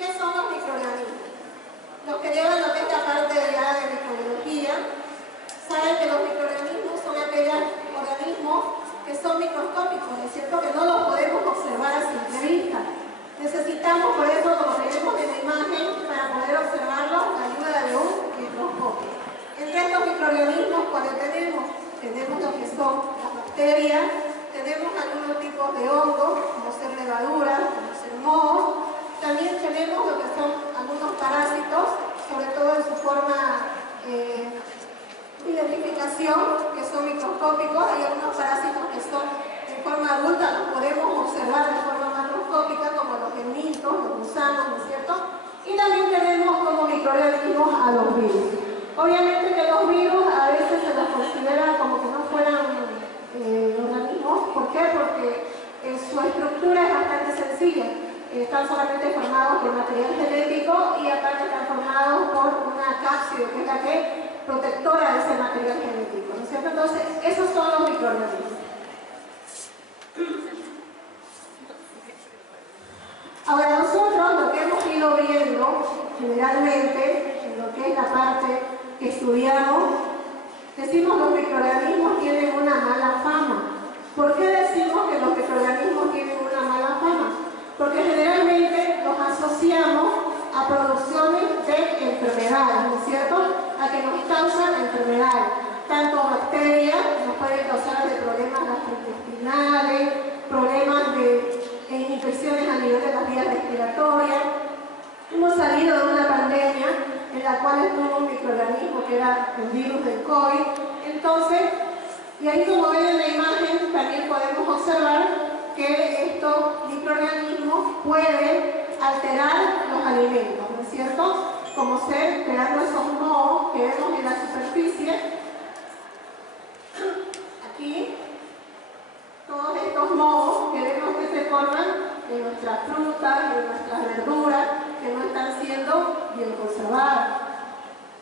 ¿Qué son los microorganismos? Los que llevan lo que es la parte ya de microbiología saben que los microorganismos son aquellos organismos que son microscópicos, es cierto que no los podemos observar a simple vista. Necesitamos, por eso, como tenemos en la imagen, para poder observarlos, la ayuda de un microscopio. Entre estos microorganismos, cuando tenemos lo que son las bacterias, tenemos algunos tipos de hongos, como ser levaduras, como ser mohos. También tenemos lo que son algunos parásitos, sobre todo en su forma de identificación, que son microscópicos. Hay algunos parásitos que son en forma adulta, los podemos observar de forma macroscópica, como los gemitos, los gusanos, ¿no es cierto? Y también tenemos como microorganismos a los virus. Obviamente que los virus a veces se los considera como que no fueran organismos. ¿Por qué? Porque su estructura es bastante sencilla. Están solamente formados por material genético y aparte están formados por una cápside, que es la que protectora de ese material genético, ¿no es cierto? Entonces, esos son los microorganismos. Ahora, nosotros lo que hemos ido viendo generalmente en lo que es la parte que estudiamos, decimos los microorganismos tienen una mala fama. ¿Por qué decimos que los microorganismos tienen una mala fama? Porque generalmente los asociamos a producciones de enfermedades, ¿no es cierto? A que nos causan enfermedades. Tanto bacterias nos pueden causar de problemas gastrointestinales, problemas de infecciones a nivel de las vías respiratorias. Hemos salido de una pandemia en la cual estuvo un microorganismo que era el virus del COVID. Entonces, y ahí como ven en la imagen, también podemos observar que estos microorganismos pueden alterar los alimentos, ¿no es cierto? Como ser creando esos mohos que vemos en la superficie. Aquí, todos estos mohos que vemos que se forman en nuestras frutas, en nuestras verduras, que no están siendo bien conservadas.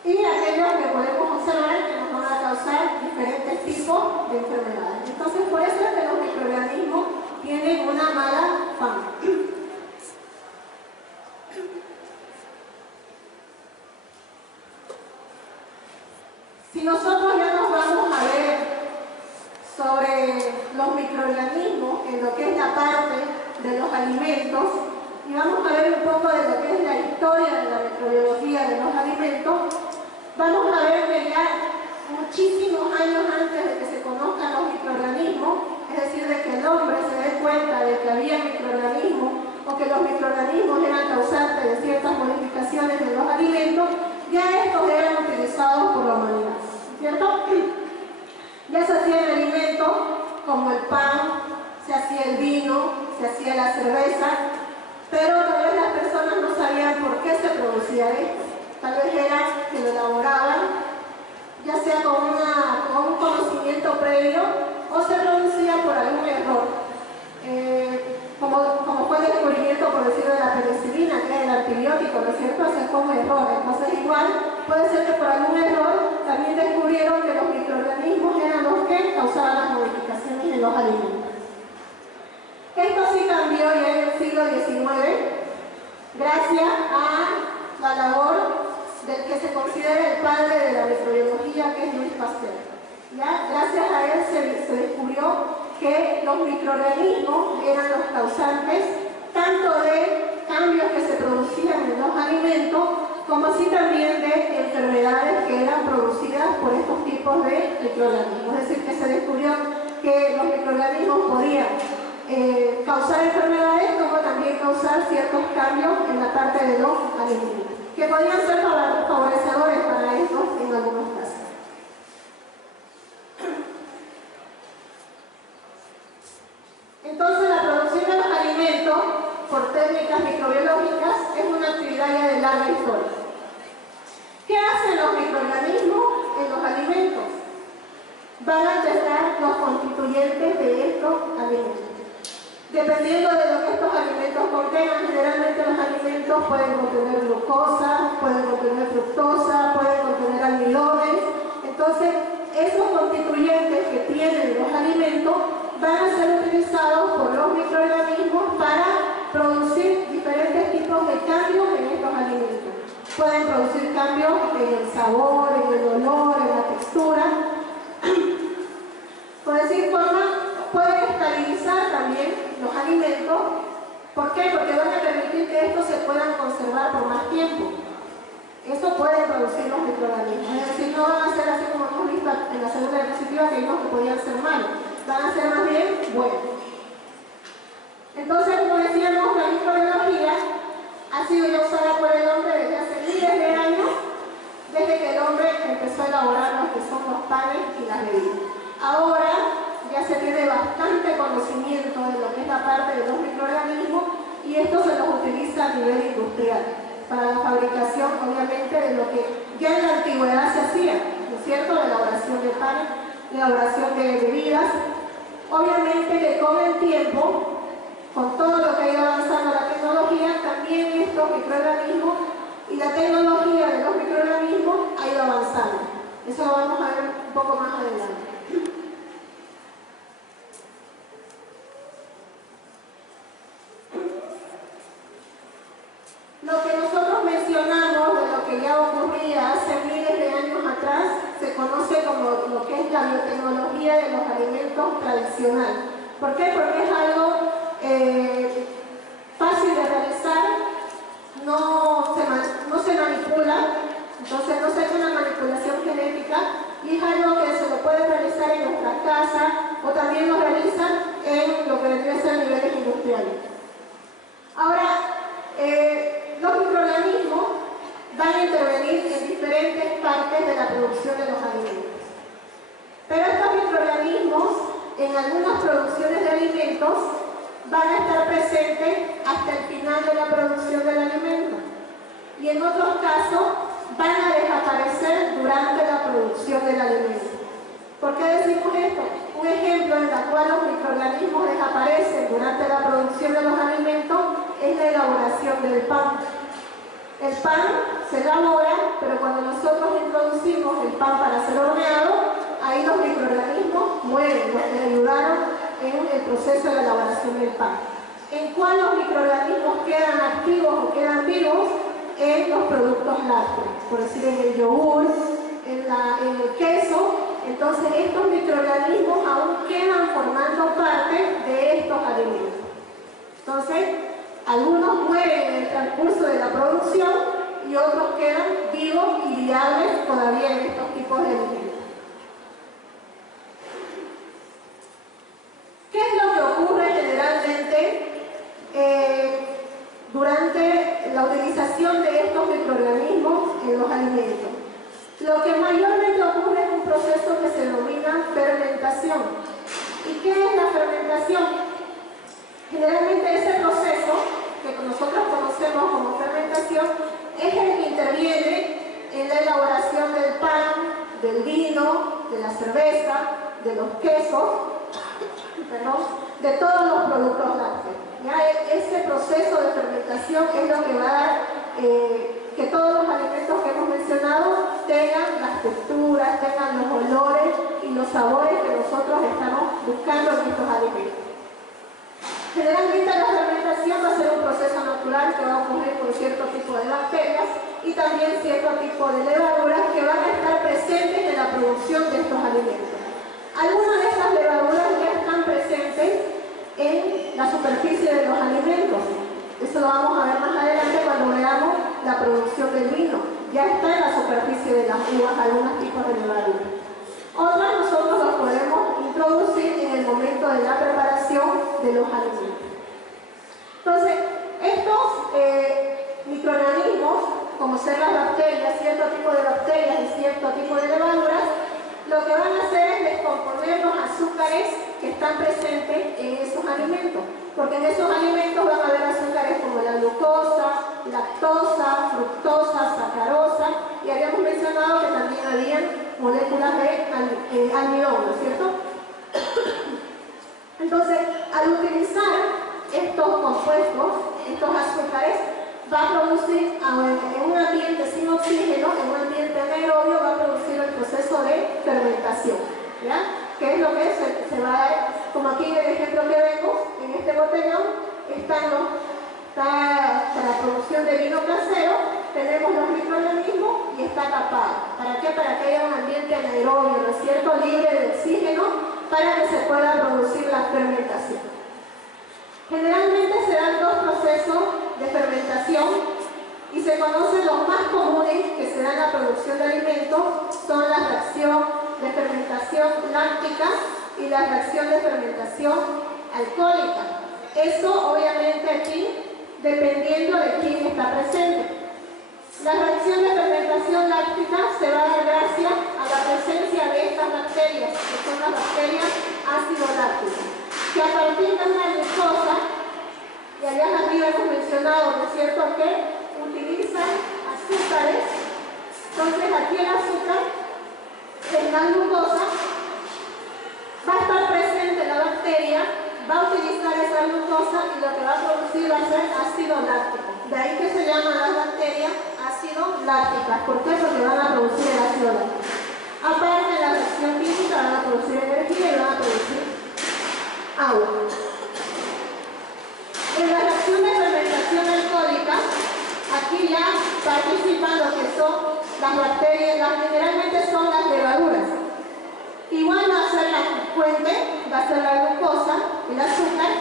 Y aquellos que podemos observar que nos van a causar diferentes tipos de enfermedades. Entonces, por eso es que los microorganismos tienen una mala fama. Si nosotros ya nos vamos a ver sobre los microorganismos en lo que es la parte de los alimentos, y vamos a ver un poco de lo que es la historia de la microbiología de los alimentos, vamos a ver que ya muchísimos años antes de que se conozcan los microorganismos, es decir, de que el hombre se dé cuenta de que había microorganismos o que los microorganismos eran causantes de ciertas modificaciones de los alimentos, ya estos eran utilizados por la humanidad, ¿cierto? Ya se hacían alimentos como el pan, se hacía el vino, se hacía la cerveza, pero tal vez las personas no sabían por qué se producía esto. Tal vez era que lo elaboraban, ya sea con un conocimiento previo, o se producía por algún error. Como fue el descubrimiento, por decirlo, de la penicilina, que es el antibiótico, ¿no es cierto? Ese fue un error. Entonces, igual, puede ser que por algún error también descubrieron que los microorganismos eran los que causaban las modificaciones en los alimentos. Esto sí cambió ya en el siglo XIX, gracias a la labor del que se considera el padre de la microbiología, que es Louis Pasteur. ¿Ya? Gracias a él se descubrió que los microorganismos eran los causantes tanto de cambios que se producían en los alimentos, como así también de enfermedades que eran producidas por estos tipos de microorganismos. Es decir, que se descubrió que los microorganismos podían causar enfermedades, como también causar ciertos cambios en la parte de los alimentos, que podían ser favorecedores para estos en algunos casos. Entonces, la producción de los alimentos por técnicas microbiológicas es una actividad ya de larga historia. ¿Qué hacen los microorganismos en los alimentos? Van a alterar los constituyentes de estos alimentos. Dependiendo de lo que estos alimentos contengan, generalmente los alimentos pueden contener glucosa, pueden contener fructosa, pueden contener almidones. Entonces, esos constituyentes que tienen los alimentos van a ser utilizados por los microorganismos para producir diferentes tipos de cambios pueden producir cambios en el sabor, en el olor, en la textura. Por decir forma, pueden estabilizar también los alimentos. ¿Por qué? Porque van a permitir que estos se puedan conservar por más tiempo. Eso puede producir los microorganismos. Es decir, no van a ser así como hemos visto en la segunda diapositiva, que vimos que podían ser malos. Van a ser más bien buenos. Entonces, como decíamos, la microbiología ha sido ya usada por el hombre desde hace miles de años, desde que el hombre empezó a elaborar lo que son los panes y las bebidas. Ahora ya se tiene bastante conocimiento de lo que es la parte de los microorganismos y esto se los utiliza a nivel industrial para la fabricación, obviamente, de lo que ya en la antigüedad se hacía, ¿no es cierto? La elaboración de panes, la elaboración de bebidas. Obviamente que con el tiempo, con todo lo que ha ido avanzando la tecnología, también estos microorganismos y la tecnología de los microorganismos ha ido avanzando. Eso lo vamos a ver un poco más adelante. Lo que nosotros mencionamos de lo que ya ocurría hace miles de años atrás se conoce como lo que es la biotecnología de los alimentos tradicional. ¿Por qué? Porque es algo fácil de realizar, no se manipula, entonces no se hace una manipulación genética y es algo que se lo puede realizar en nuestras casas o también lo realizan en lo que debería ser niveles industriales. Ahora, los microorganismos van a intervenir en diferentes partes de la producción de los alimentos. Pero estos microorganismos, en algunas producciones de alimentos, van a estar presentes hasta el final de la producción del alimento. Y en otros casos, van a desaparecer durante la producción del alimento. ¿Por qué decimos esto? Un ejemplo en el cual los microorganismos desaparecen durante la producción de los alimentos es la elaboración del pan. El pan se elabora, pero cuando nosotros introducimos el pan para ser horneado, ahí los microorganismos mueren, los que ayudaron en el proceso de la elaboración del pan. ¿En cuál los microorganismos quedan activos o quedan vivos? En los productos lácteos, por decir en el yogur, en el queso. Entonces estos microorganismos aún quedan formando parte de estos alimentos. Entonces, algunos mueren en el transcurso de la producción y otros quedan vivos y viables todavía en estos tipos de alimentos. ¿Qué es lo que ocurre generalmente durante la utilización de estos microorganismos en los alimentos? Lo que mayormente ocurre es un proceso que se denomina fermentación. ¿Y qué es la fermentación? Generalmente ese proceso que nosotros conocemos como fermentación es el que interviene en la elaboración del pan, del vino, de la cerveza, de los quesos, de todos los productos lácteos. ¿Ya? Ese proceso de fermentación es lo que va a dar que todos los alimentos que hemos mencionado tengan las texturas, tengan los olores y los sabores que nosotros estamos buscando en estos alimentos. Generalmente la fermentación va a ser un proceso natural que va a ocurrir con cierto tipo de bacterias y también cierto tipo de levaduras que van a estar presentes en la producción de estos alimentos. Algunas de estas levaduras ya están presentes en la superficie de los alimentos. Eso lo vamos a ver más adelante cuando veamos la producción del vino. Ya está en la superficie de las uvas algunos tipos de levaduras. Otras nosotros las podemos introducir en el momento de la preparación de los alimentos. Entonces, estos microorganismos, como ser las bacterias, cierto tipo de bacterias y cierto tipo de levaduras, lo que van a hacer es descomponer los azúcares que están presentes en esos alimentos. Porque en esos alimentos van a haber azúcares como la glucosa, lactosa, fructosa, sacarosa, y habíamos mencionado que también habían moléculas de almidón, ¿no es cierto? Entonces, al utilizar estos compuestos, estos azúcares, va a producir en un ambiente sin oxígeno, en un ambiente anaerobio, va a producir el proceso de fermentación, ¿ya? ¿Qué es lo que se va a dar? Como aquí en el ejemplo que vemos, en este botellón, está la producción de vino casero, tenemos los microorganismos y está tapado. ¿Para qué? Para que haya un ambiente anaerobio, ¿no es cierto?, libre de oxígeno, para que se pueda producir la fermentación. Generalmente se dan dos procesos de fermentación y se conocen los más comunes que se dan en la producción de alimentos, son la reacción de fermentación láctica y la reacción de fermentación alcohólica. Eso obviamente aquí dependiendo de quién está presente. La reacción de fermentación láctica se va a dar gracias a la presencia de estas bacterias, que son las bacterias ácido lácticas, que a partir de una glucosa, y allá arriba hemos mencionado, ¿no es cierto?, que utilizan azúcares. Entonces aquí el azúcar, en la glucosa, va a estar presente la bacteria, va a utilizar esa glucosa y lo que va a producir va a ser ácido láctico. De ahí que se llaman las bacterias ácido lácticas. ¿Por qué? Porque van a producir el ácido láctico. Aparte de la reacción química, van a producir energía y van a producir agua. En la reacción de fermentación alcohólica, aquí ya participan lo que son las bacterias, generalmente son las levaduras. Igual va a ser la fuente, va a ser la glucosa, el azúcar,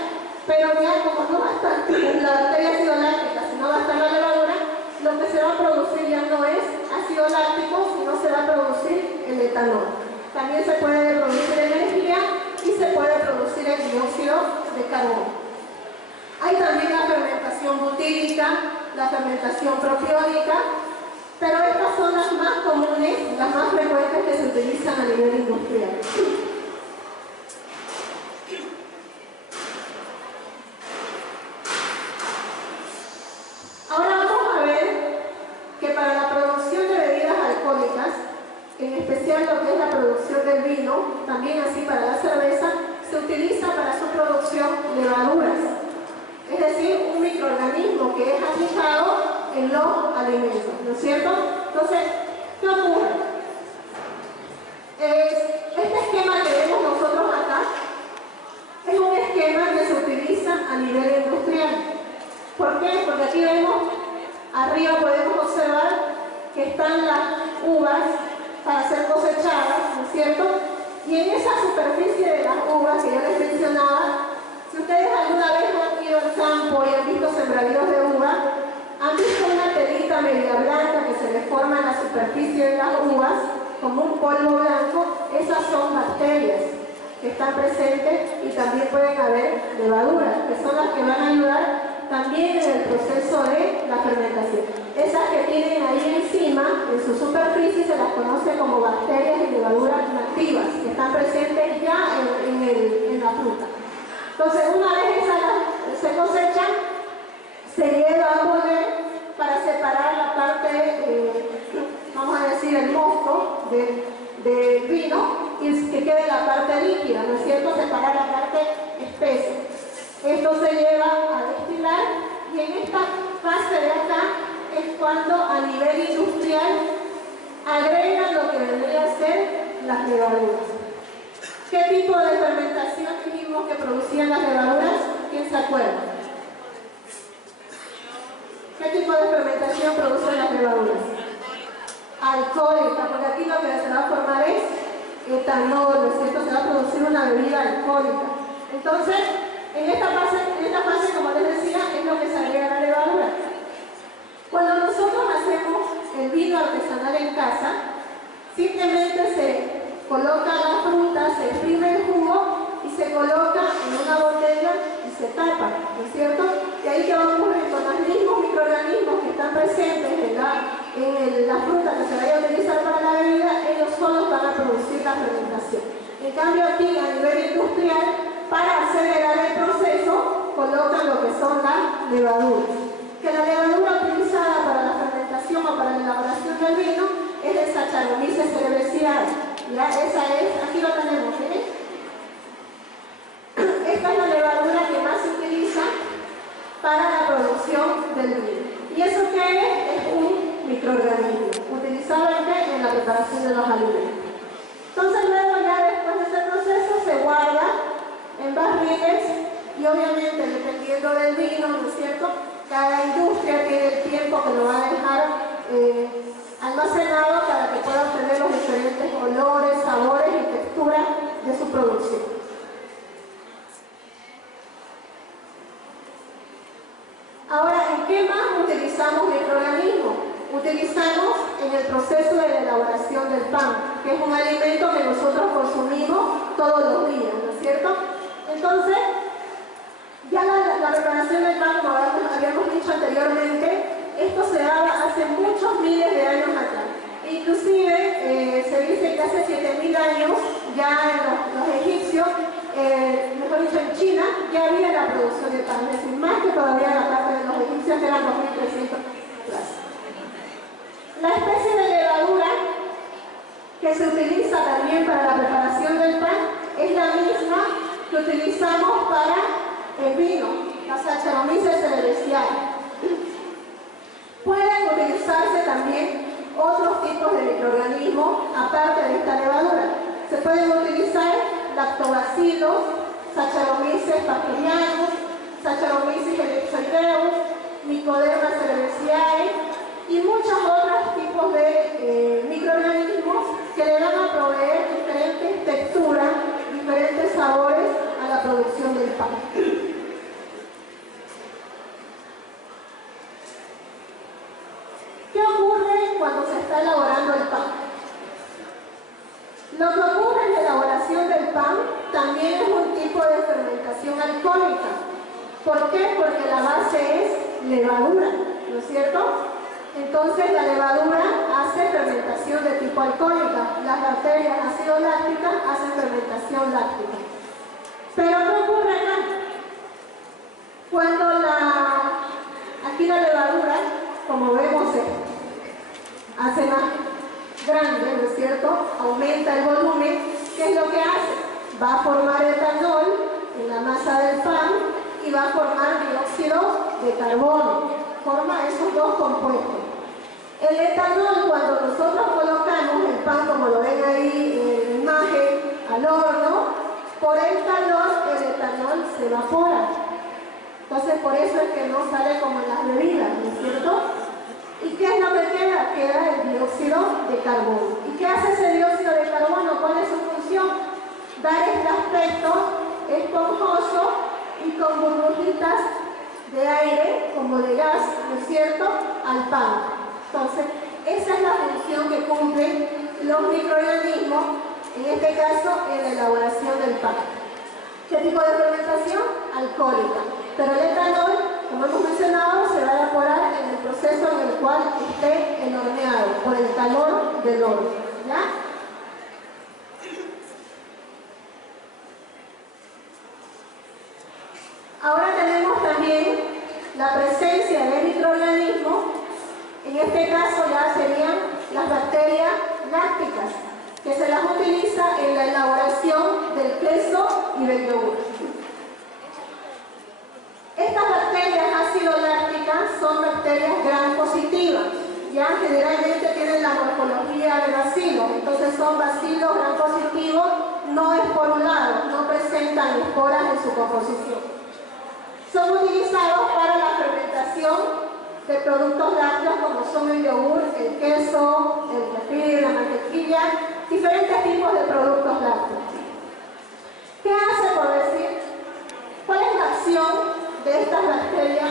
pero ya como no va a estar la bacteria ácido láctica, sino va a estar la levadura, lo que se va a producir ya no es ácido láctico, sino se va a producir el etanol. También se puede producir energía y se puede producir el dióxido de carbono. Hay también la fermentación butírica, la fermentación propiónica, pero estas son las más comunes, las más frecuentes que se utilizan a nivel industrial. Ahora vamos a ver que para la producción de bebidas alcohólicas, en especial lo que es la producción del vino, también así para la cerveza, se utiliza para su producción levaduras. Es decir, un microorganismo que es aplicado en los alimentos, ¿no es cierto? Entonces, ¿qué ocurre? Este esquema que vemos nosotros acá es un esquema que se utiliza a nivel industrial. ¿Por qué? Porque aquí vemos, arriba podemos observar que están las uvas para ser cosechadas, ¿no es cierto? Y en esa superficie de las uvas que yo les mencionaba, si ustedes alguna vez han ido al campo y han visto sembradíos de uva, han visto una telita media blanca que se les forma en la superficie de las uvas, como un polvo blanco. Esas son bacterias que están presentes y también pueden haber levaduras, que son las que van a ayudar también en el proceso de la fermentación. Esas que tienen ahí encima, en su superficie, se las conoce como bacterias y levaduras nativas, que están presentes ya en la fruta. Entonces, una vez esas se cosechan, se lleva a moler para separar la parte, vamos a decir, el mosto del vino y que quede la parte líquida, ¿no es cierto? Separar la parte espesa. Esto se lleva a destilar y en esta fase de acá es cuando a nivel industrial agregan lo que vendría a ser las levaduras. ¿Qué tipo de fermentación dijimos que producían las levaduras? ¿Quién se acuerda? ¿Qué tipo de fermentación producen las levaduras? Alcohólica, porque aquí lo que se va a formar es etanol, ¿no es cierto? Se va a producir una bebida alcohólica. Entonces, en esta fase, como les decía, es lo que se agrega la levadura. Cuando nosotros hacemos el vino artesanal en casa, simplemente se coloca la fruta, se exprime el jugo y se coloca en una botella y se tapa, ¿no es cierto? Y ahí que va a ocurrir con los mismos microorganismos que están presentes en la fruta que se vaya a utilizar para la bebida, ellos solos van a producir la fermentación. En cambio aquí, a nivel industrial, para acelerar el proceso, colocan lo que son las levaduras. Que la levadura utilizada para la fermentación o para la elaboración del vino es el Saccharomyces cerevisiae. Ya, esa es, aquí lo tenemos, ¿eh? Esta es la levadura que más se utiliza para la producción del vino. ¿Y eso qué es? Es un microorganismo, utilizado en la preparación de los alimentos. Entonces luego ya después de este proceso se guarda en barriles y obviamente dependiendo del vino, ¿no es cierto? Cada industria tiene el tiempo que lo va a dejar almacenado para que pueda obtener los diferentes olores, sabores y texturas de su producción. Ahora, ¿en qué más utilizamos microorganismos? Utilizamos en el proceso de la elaboración del pan, que es un alimento que nosotros consumimos todos los días, ¿no es cierto? Entonces, ya la preparación del pan, como habíamos dicho anteriormente, esto se daba hace muchos miles de años atrás. Inclusive, se dice que hace 7000 años, ya los egipcios, mejor dicho en China, ya había la producción de pan, es decir, más que todavía la parte de los egipcios, que eran 2300 atrás. La especie de levadura que se utiliza también para la preparación del pan es la misma que utilizamos para el vino, la Saccharomyces cerevisiae. Pueden utilizarse también otros tipos de microorganismos aparte de esta levadura. Se pueden utilizar lactobacilos, Saccharomyces pastorianus, Saccharomyces ellipsoideus, Mycoderma cerevisiae y muchos otros tipos de microorganismos que le van a proveer diferentes texturas, diferentes sabores a la producción del pan. ¿Qué ocurre cuando se está elaborando el pan? Lo que ocurre en la elaboración del pan también es un tipo de fermentación alcohólica. ¿Por qué? Porque la base es levadura, ¿no es cierto? Entonces la levadura hace fermentación de tipo alcohólica. Las bacterias ácido lácticas hacen fermentación láctica. Pero ¿qué ocurre acá? Cuando aquí la levadura, como vemos, se hace más grande, ¿no es cierto? Aumenta el volumen. ¿Qué es lo que hace? Va a formar etanol en la masa del pan y va a formar dióxido de carbono. Forma esos dos compuestos. El etanol, cuando nosotros colocamos el pan, como lo ven ahí en la imagen, al horno, por el calor el etanol se evapora. Entonces por eso es que no sale como en las bebidas, ¿no es cierto? ¿Y qué es lo que queda? Queda el dióxido de carbono. ¿Y qué hace ese dióxido de carbono? ¿Cuál es su función? Dar este aspecto esponjoso y con burbujitas de aire, como de gas, ¿no es cierto?, al pan. Entonces, esa es la función que cumplen los microorganismos, en este caso, en la elaboración del pan. ¿Qué tipo de fermentación? Alcohólica. Pero el etanol, como hemos mencionado, se va a evaporar en el proceso en el cual esté enhorneado, por el calor del horno. ¿Ya? Ahora tenemos también la presencia de microorganismos, en este caso ya serían las bacterias lácticas, que se las utiliza en la elaboración del queso y del yogur. Estas bacterias ácido-lácticas son bacterias gram positivas, ya generalmente tienen la morfología de bacilo, entonces son bacilos gram positivos no esporulados, no presentan esporas en su composición. Son utilizados para la fermentación de productos lácteos como son el yogur, el queso, el kefir, la mantequilla, diferentes tipos de productos lácteos. ¿Qué hace, por decir? ¿Cuál es la acción de estas bacterias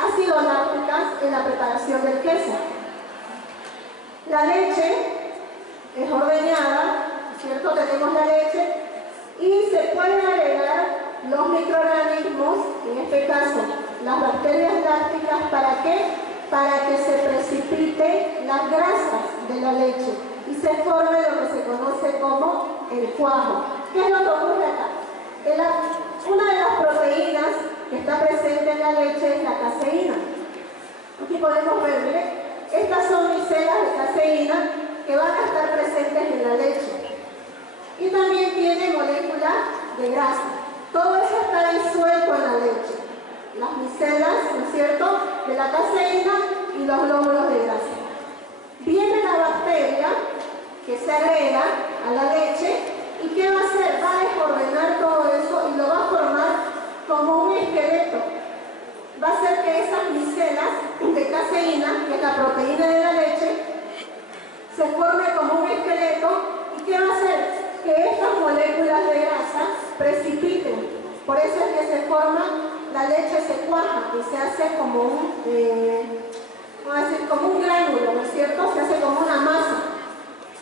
ácido lácticas en la preparación del queso? La leche es ordeñada, ¿cierto? Tenemos la leche y se pueden agregar los microorganismos, en este caso las bacterias lácticas, ¿para qué? Para que se precipite las grasas de la leche y se forme lo que se conoce como el cuajo. ¿Qué es lo que ocurre acá? Una de las proteínas que está presente en la leche es la caseína. Aquí podemos ver, estas son micelas de caseína que van a estar presentes en la leche. Y también tiene moléculas de grasa. Todo eso está disuelto en la leche. Las micelas, ¿no es cierto?, de la caseína y los glóbulos de grasa. Viene la bacteria que se agrega a la leche y ¿qué va a hacer? Va a desordenar todo eso y lo va a formar como un esqueleto. Va a hacer que esas micelas de caseína, que es la proteína de la leche, completo. ¿Y qué va a hacer? Que estas moléculas de grasa precipiten. Por eso es que se forma, la leche se cuaja y se hace como como un gránulo, ¿no es cierto? Se hace como una masa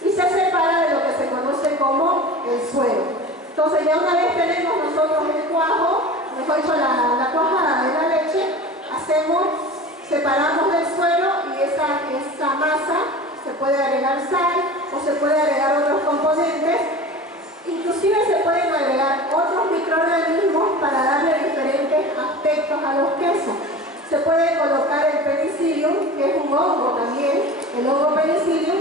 y se separa de lo que se conoce como el suero. Entonces ya una vez tenemos nosotros el cuajo, mejor dicho la cuajada de la leche, separamos del suero y esa masa se puede agregar sal o se puede agregar otros componentes. Inclusive se pueden agregar otros microorganismos para darle diferentes aspectos a los quesos. Se puede colocar el penicillium, que es un hongo también, el hongo penicillium.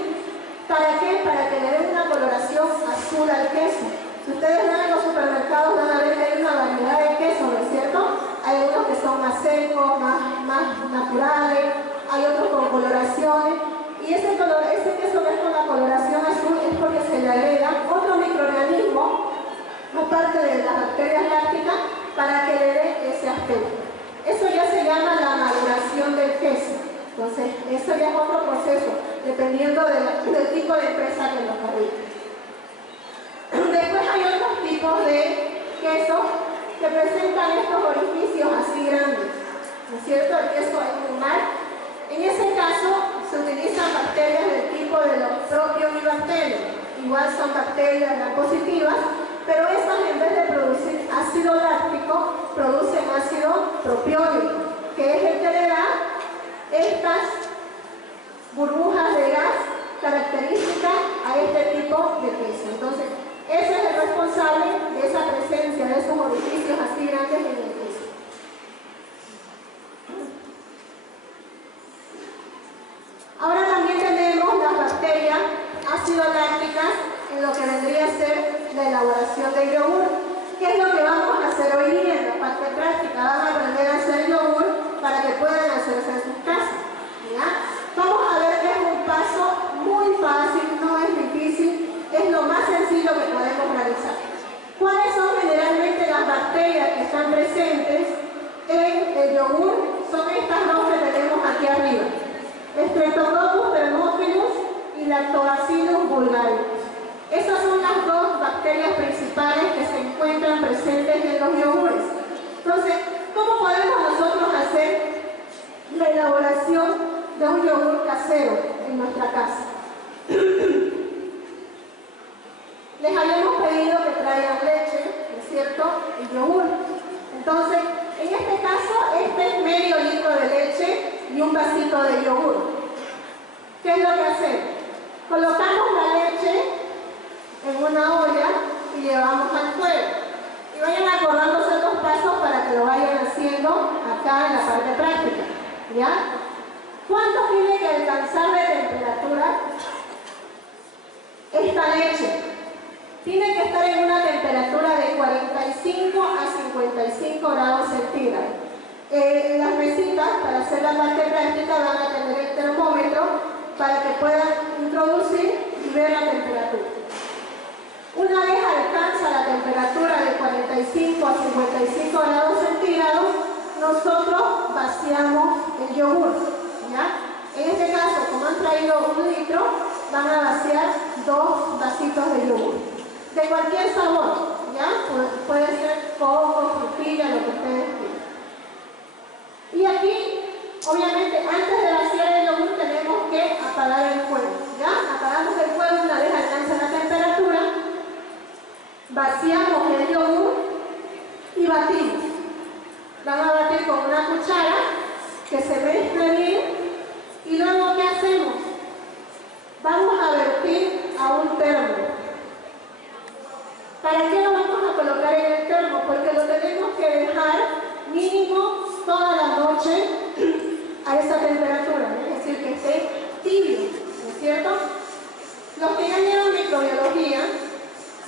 ¿Para qué? Para que le dé una coloración azul al queso. Si ustedes van a los supermercados van a ver que hay una variedad de quesos, ¿no es cierto? Hay unos que son más secos, más naturales, hay otros con coloraciones. Y ese queso que es con la coloración azul es porque se le agrega otro microorganismo, aparte de las bacterias lácticas, para que le dé ese aspecto. Eso ya se llama la maduración del queso. Entonces, eso ya es otro proceso, dependiendo del tipo de empresa que lo fabrique. Después hay otros tipos de quesos que presentan estos orificios así grandes, ¿no es cierto? El queso animal. En ese caso, se utilizan bacterias del tipo de los propiobacterios. Igual son bacterias gram-positivas, pero esas en vez de producir ácido láctico, producen ácido propiónico, que es el que le da estas burbujas de gas características a este tipo de queso. Entonces, ese es el responsable de esa presencia de esos orificios así grandes en el queso. Ahora también tenemos las bacterias ácido lácticas en lo que vendría a ser la elaboración del yogur. ¿Qué es lo que vamos a hacer hoy día en la parte práctica? Van a aprender a hacer yogur para que puedan hacerse en sus casas. ¿Ya? Vamos a ver que es un paso muy fácil, no es difícil, es lo más sencillo que podemos realizar. ¿Cuáles son generalmente las bacterias que están presentes en el yogur? Son estas dos que tenemos aquí arriba. Streptococcus thermophilus y Lactobacillus vulgaris. Esas son las dos bacterias principales que se encuentran presentes en los yogures. Entonces, ¿cómo podemos nosotros hacer la elaboración de un yogur casero en nuestra casa? Les habíamos pedido que traigan leche, ¿no es cierto? Y yogur. Entonces, en este caso, este es medio litro de leche y un vasito de yogur. ¿Qué es lo que hacemos? Colocamos la leche en una olla y llevamos al fuego. Y vayan acordándose los pasos para que lo vayan haciendo acá en la parte práctica. ¿Ya? ¿Cuánto tiene que alcanzar de temperatura esta leche? Tiene que estar en una temperatura de 45 a 55 grados centígrados. Las mesitas, para hacer la parte práctica, van a tener el termómetro para que puedan introducir y ver la temperatura. Una vez alcanza la temperatura de 45 a 55 grados centígrados, nosotros vaciamos el yogur. ¿Ya? En este caso, como han traído 1 litro, van a vaciar 2 vasitos de yogur. De cualquier sabor, ¿ya? Puede ser coco, frutilla, lo que ustedes quieran. Y aquí, obviamente, antes de vaciar el yogur tenemos que apagar el fuego, ¿ya? Apagamos el fuego una vez alcanza la temperatura, vaciamos el yogur y batimos. Van a batir con una cuchara que se mezcle bien y luego ¿qué hacemos? Vamos a vertir a un termo. ¿Para qué lo vamos a colocar en el termo? Porque lo tenemos que dejar mínimo toda la noche a esa temperatura, ¿no? Es decir, que esté tibio, ¿no es cierto? Los que ya llevan microbiología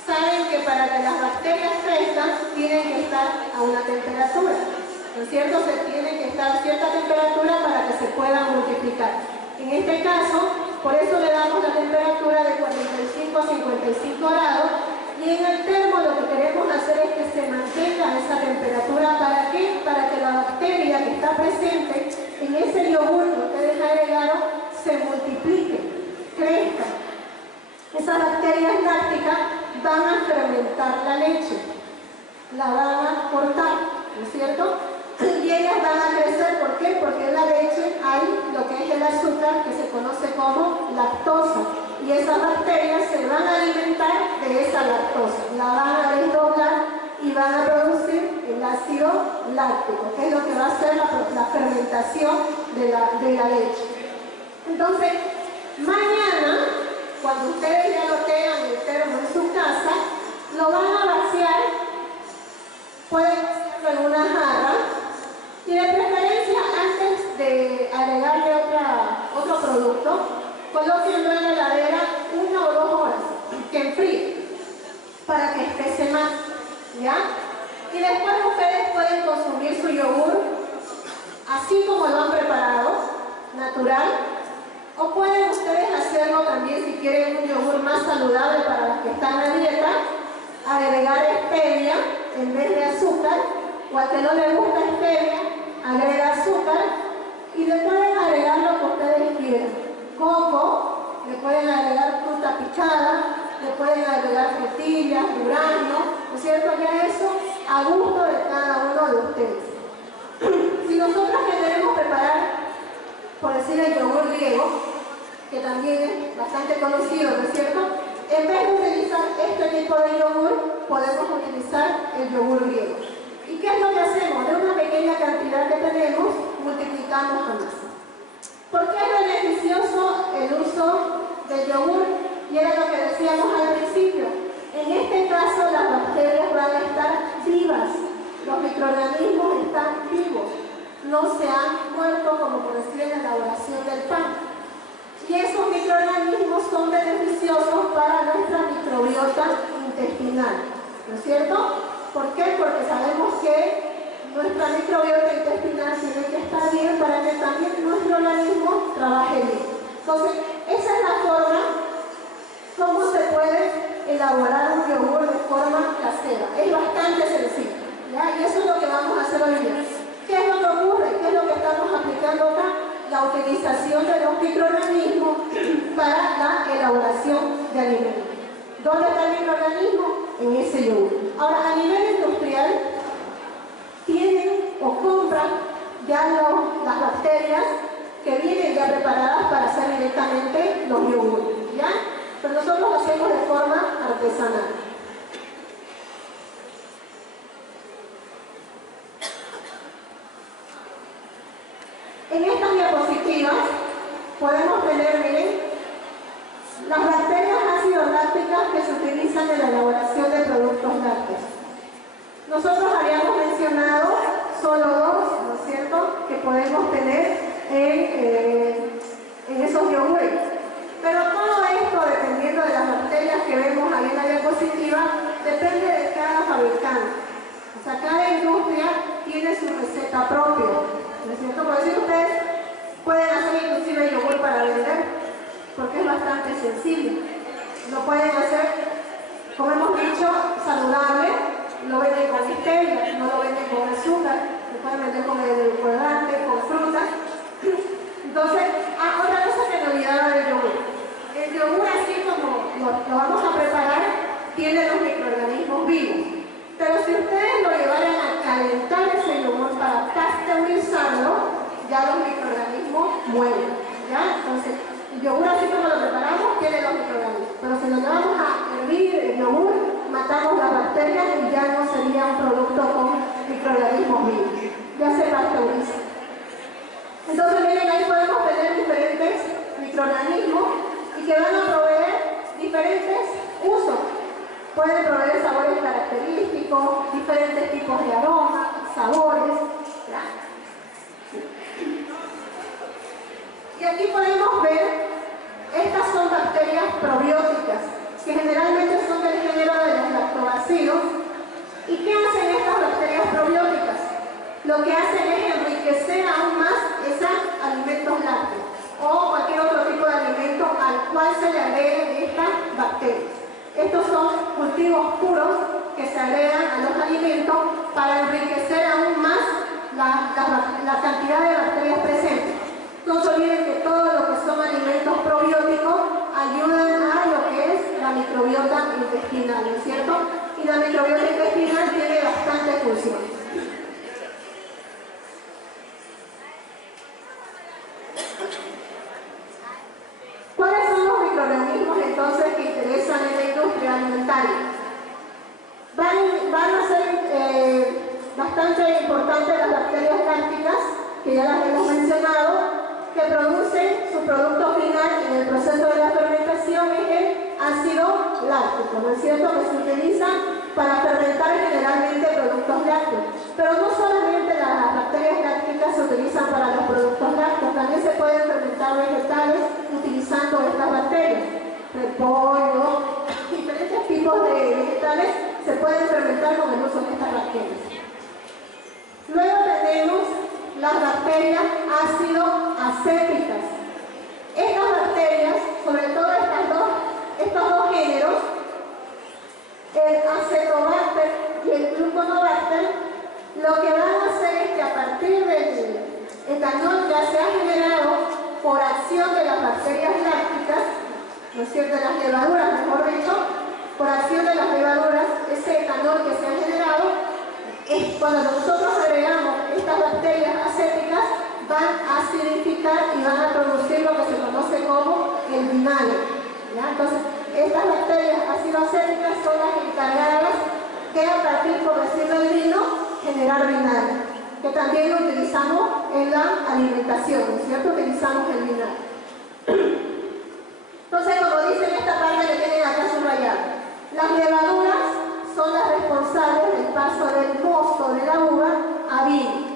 saben que para que las bacterias crezcan tienen que estar a una temperatura, ¿no es cierto? Se tiene que estar a cierta temperatura para que se puedan multiplicar. En este caso, por eso le damos la temperatura de 45 a 55 grados. Y en el termo lo que queremos hacer es que se mantenga esa temperatura. ¿Para qué? Para que la bacteria que está presente en ese yogur que ustedes agregaron se multiplique, crezca. Esas láctica van a fermentar la leche, la van a cortar, ¿no es cierto? Y ellas van a crecer, ¿por qué? Porque en la leche hay lo que es el azúcar que se conoce como lactosa, y esas bacterias se van a alimentar de esa lactosa, la van a desdoblar y van a producir el ácido láctico, que es lo que va a hacer la fermentación de la leche. Entonces, mañana, cuando ustedes ya lo tengan el termo en su casa, lo van a vaciar, pueden hacerlo en una jarra, y de preferencia antes de agregarle otro producto, colóquenlo en la heladera 1 o 2 horas, que enfríe, para que espese más, ¿ya? Y después ustedes pueden consumir su yogur, así como lo han preparado, natural, o pueden ustedes hacerlo también si quieren un yogur más saludable para los que están a dieta, agregar stevia en vez de azúcar, o al que no le gusta stevia, agrega azúcar y le pueden agregar lo que ustedes quieran. Coco, le pueden agregar fruta picada, le pueden agregar frutillas, durazno, ¿no es cierto? Ya eso a gusto de cada uno de ustedes. Si nosotros queremos preparar, por decir, el yogur griego, que también es bastante conocido, ¿no es cierto? En vez de utilizar este tipo de yogur, podemos utilizar el yogur griego. ¿Y qué es lo que hacemos? De una pequeña cantidad que tenemos, multiplicamos a más. ¿Por qué es beneficioso el uso del yogur? Y era lo que decíamos al principio. En este caso, las bacterias van a estar vivas. Los microorganismos están vivos. No se han muerto, como por decir en la elaboración del pan. Y esos microorganismos son beneficiosos para nuestra microbiota intestinal. ¿No es cierto? ¿Por qué? Porque sabemos que nuestra microbiota intestinal tiene que estar bien para que también nuestro organismo trabaje bien. Entonces, esa es la forma como se puede elaborar un yogur de forma casera. Es bastante sencillo, ¿ya? Y eso es lo que vamos a hacer hoy día. ¿Qué es lo que ocurre? ¿Qué es lo que estamos aplicando acá? La utilización de los microorganismos para la elaboración de alimentos. ¿Dónde está el microorganismo? En ese yogur. Ahora, a nivel industrial, tienen o compran ya las bacterias que vienen ya preparadas para hacer directamente los yogures, ¿ya? Pero nosotros lo hacemos de forma artesanal. En estas diapositivas podemos tener, miren, las bacterias ácido lácticas que se utilizan en la elaboración de productos lácteos. Nosotros habíamos mencionado solo 2, ¿no es cierto?, que podemos tener en esos yogures. Pero todo esto, dependiendo de las bacterias que vemos ahí en la diapositiva, depende de cada fabricante. O sea, cada industria tiene su receta propia, ¿no es cierto? Por decir, ustedes pueden hacer inclusive yogur para vender, porque es bastante sencillo. Lo pueden hacer, como hemos dicho, saludable, lo venden con stevia, no lo venden con azúcar, lo pueden vender con edulcorante, con frutas. Entonces, otra cosa que me olvidaba del yogur. El yogur, así como lo vamos a preparar, tiene los microorganismos vivos. Pero si ustedes lo llevaran a calentar ese yogur para pasteurizarlo, ya los microorganismos mueren, ¿ya? Entonces, el yogur, así como lo preparamos, tiene los microorganismos. Pero si lo llevamos a hervir el yogur, matamos las bacterias y ya no sería un producto con microorganismos vivos. Ya se pasteuriza. Entonces, miren, ahí podemos tener diferentes microorganismos y que van a proveer diferentes usos. Pueden proveer sabores característicos, diferentes tipos de aromas, sabores, ¿ya? Y aquí podemos ver, estas son bacterias probióticas, que generalmente son del género de los lactobacilos. ¿Y qué hacen estas bacterias probióticas? Lo que hacen es enriquecer aún más esos alimentos lácteos o cualquier otro tipo de alimento al cual se le agreguen estas bacterias. Estos son cultivos puros que se agregan a los alimentos para enriquecer aún más la cantidad de bacterias presentes. No se olviden que todo lo que son alimentos probióticos ayudan a lo que es la microbiota intestinal, ¿no es cierto? Y la microbiota intestinal tiene bastantes funciones. ¿Cuáles son los microorganismos entonces que interesan en la industria alimentaria? Van a ser bastante importantes las bacterias lácticas, que ya las hemos mencionado, que producen su producto final en el proceso de la fermentación, es el ácido láctico, ¿no es cierto?, que se utiliza para fermentar generalmente productos lácteos. Pero no solamente las bacterias lácticas se utilizan para los productos lácteos, también se pueden fermentar vegetales utilizando estas bacterias. Repollo, diferentes tipos de vegetales se pueden fermentar con el uso de estas bacterias. Luego tenemos las bacterias ácido-acéticas. Estas bacterias, sobre todo estos dos géneros, el Acetobacter y el Gluconobacter, lo que van a hacer es que a partir del etanol ya se ha generado por acción de las bacterias lácticas, ¿no es cierto?, de las levaduras, mejor dicho, por acción de las levaduras, ese etanol que se ha generado, cuando nosotros agregamos estas bacterias acéticas, van a acidificar y van a producir lo que se conoce como el vinagre, ¿ya? Entonces, estas bacterias ácido-acéticas son las encargadas de, a partir, por decirlo del vino, generar vinagre, que también lo utilizamos en la alimentación, ¿no es cierto? Utilizamos el vinagre. Entonces, como dice en esta parte que tienen acá subrayado, las levaduras son las responsables del paso del mosto de la uva a vino.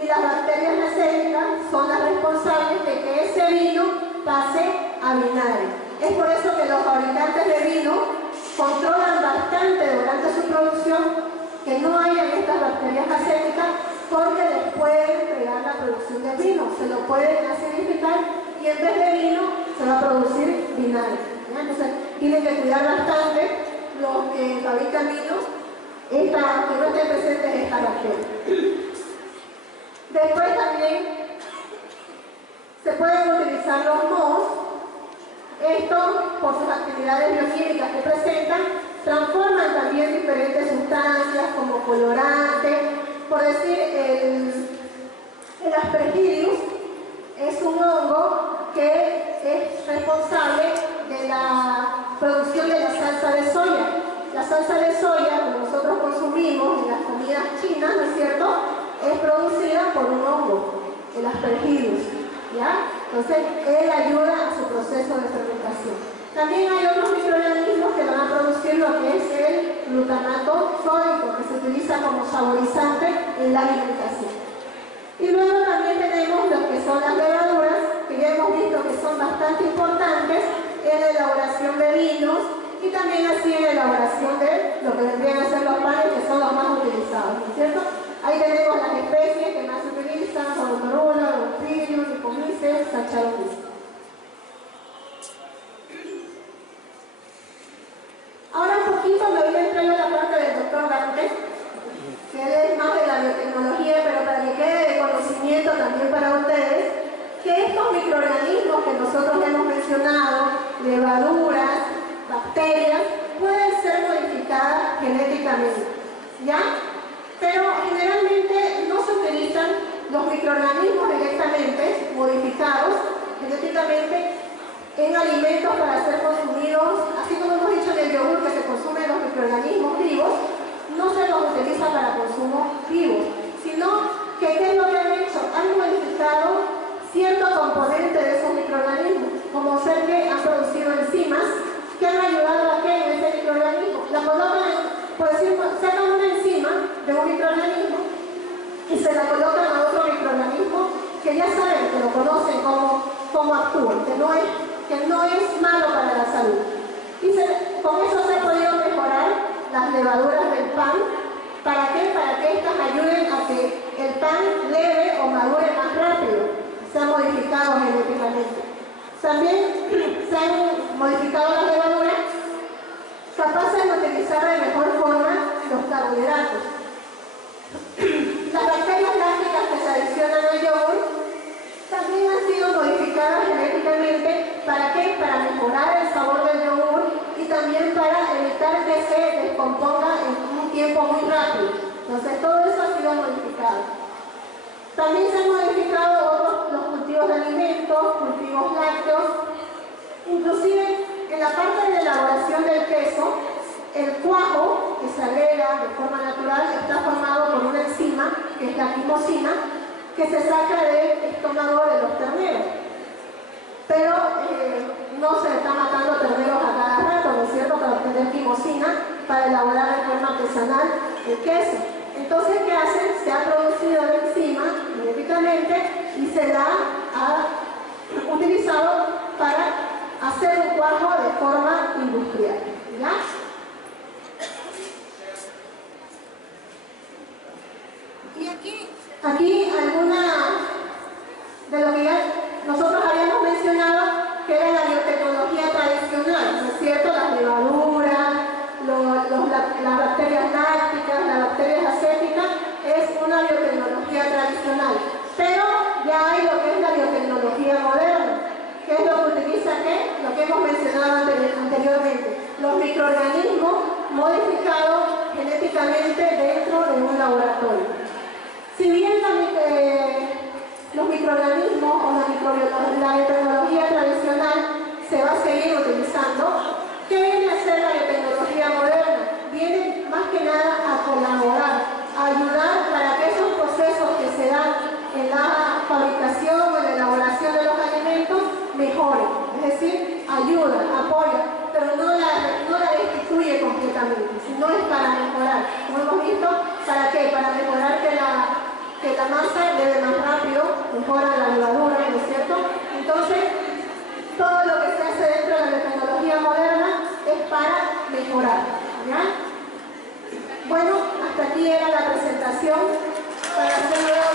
Y las bacterias acéticas son las responsables de que ese vino pase a vinagre. Es por eso que los fabricantes de vino controlan bastante durante su producción que no haya estas bacterias acéticas, porque les pueden pegar la producción del vino, se lo pueden acidificar y en vez de vino se va a producir vinagre, ¿ya? Entonces tienen que cuidar bastante los que fabrican vinos que no estén presentes estas bacterias. Después también se pueden utilizar los mohos. Estos, por sus actividades bioquímicas que presentan, transforman también diferentes sustancias como colorantes. Por decir, el Aspergillus es un hongo que es responsable de la producción de la salsa de soya. La salsa de soya que nosotros consumimos en las comidas chinas, ¿no es cierto?, es producida por un hongo, el Aspergillus, ¿ya? Entonces, él ayuda a su proceso de fermentación. También hay otros microorganismos que van a producir lo que es el glutamato sódico, que se utiliza como saborizante en la alimentación. Y luego también tenemos lo que son las levaduras, que ya hemos visto que son bastante importantes en la elaboración de vinos y también así en la elaboración de lo que vendrían a ser los panes, que son los más utilizados, ¿no es cierto? Ahí tenemos las especies que más se utilizan, como Morula, Rumpirius, Lipomices, Saccharomyces. Ahora un poquito me voy a entrar a la parte del doctor Dante, que él es más de la biotecnología, pero para que quede de conocimiento también para ustedes, que estos microorganismos que nosotros hemos mencionado, levaduras, bacterias, pueden ser modificadas genéticamente, ¿ya? Pero generalmente no se utilizan los microorganismos directamente modificados genéticamente en alimentos para ser consumidos, así como hemos dicho en el yogur que se consumen los microorganismos vivos, no se los utiliza para consumo vivo, sino que ¿qué es lo que han hecho? Han modificado cierto componente de esos microorganismos, como ser que han producido enzimas que han ayudado a que en ese microorganismo la colocan, por decir, sacan una enzima de un microorganismo y se la colocan a otro microorganismo que ya saben, que lo conocen cómo actúan, que no es malo para la salud. Y con eso se ha podido mejorar las levaduras del pan. ¿Para qué? Para que estas ayuden a que el pan leve o madure más rápido. Se han modificado genéticamente. También se han modificado las levaduras capaces de utilizar de mejor forma los carbohidratos. Las bacterias lácticas que se adicionan al yogur también han sido modificadas genéticamente. ¿Para qué? Para mejorar el sabor del yogur y también elaboración del queso, el cuajo que se agrega de forma natural está formado por una enzima, que es la quimosina, que se saca del estómago de los terneros. Pero no se están matando terneros a cada rato, ¿no es cierto?, para obtener quimosina, para elaborar de forma artesanal el queso. Entonces, ¿qué hacen? Se ha producido la enzima genéticamente y se la ha utilizado para hacer un cuajo de forma industrial, ¿ya? Y aquí alguna de lo que ya nosotros habíamos mencionado, que era la biotecnología tradicional, ¿no es cierto? Las levaduras, las bacterias lácticas, las bacterias acéticas, es una biotecnología tradicional. Pero ya hay lo que es la biotecnología moderna, que es lo que utiliza, ¿qué? Lo que hemos mencionado anteriormente, los microorganismos modificados genéticamente dentro de un laboratorio. Si bien los microorganismos o la biotecnología tradicional se va a seguir utilizando, ¿qué viene a ser la biotecnología moderna? Viene más que nada a colaborar, a ayudar para que esos procesos que se dan en la fabricación o en la elaboración de los alimentos mejoren. Es decir, ayuda, apoya, pero no la destituye completamente, sino es para mejorar. Como hemos visto, ¿para qué? Para mejorar que la masa leve más rápido, mejora la levadura, ¿no es cierto? Entonces, todo lo que se hace dentro de la biotecnología moderna es para mejorar, ¿ya? Bueno, hasta aquí era la presentación. Para hacer luego